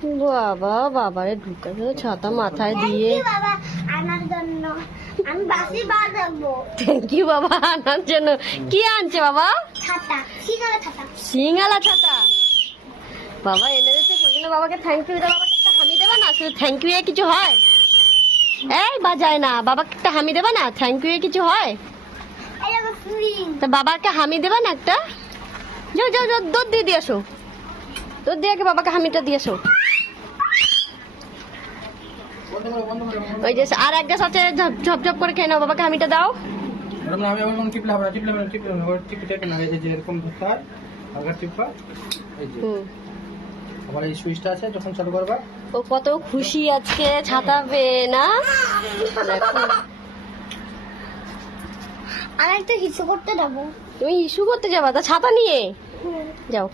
বাবা বাবারে ঢুকা গেল ছাতা মাথায় দিয়ে। বাবা আনার জন্য আমি বাসি বাজাবো। থ্যাংক ইউ বাবা আনার জন্য। কি আনছে বাবা? ছাতা, সিঙ্গারা ছাতা। সিঙ্গালা ছাতা বাবা এনে দিচ্ছে, সেজন্য বাবাকে থ্যাংক ইউ। বাবাকে একটা হামি দেবা না? শুধু থ্যাংক ইউ এ কিছু হয়? এই বাজায় না, বাবাকে একটা হামি দেবা না? থ্যাংক ইউ এ কিছু হয়? এই দেখো স্প্রিং। তা বাবাকে হামি দেবা না একটা? যাও যাও যাও, দুধ দিয়ে দিয়ে আসো, দুধ দিয়ে বাবাকে হামিটা দিয়ে আসো। ওই যে আর এক গ্লাস আছে, ঝপঝপ করে খেয়ে নাও, বাবাকে হামিটা দাও। আমি এমন টিপলে হবে না, টিপলে না, এই যে এরকম ধরতে হয়, আবার টিপা, এই যে আবার এই সুইচটা আছে, যখন চালু করবা। ও কত খুশি আজকে ছাতা পেয়ে না। দেখো আমি একটা হিসু করতে যাবো। তুমি ইস্যু করতে যাবা তা ছাতা নিয়ে? যাও।